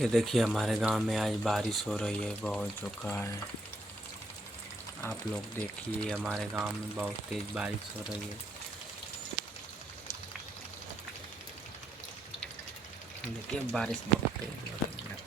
ये देखिए हमारे गांव में आज बारिश हो रही है, बहुत जोका है। आप लोग देखिए हमारे गांव में बहुत तेज बारिश हो रही है। देखिए बारिश बहुत तेज हो रही है।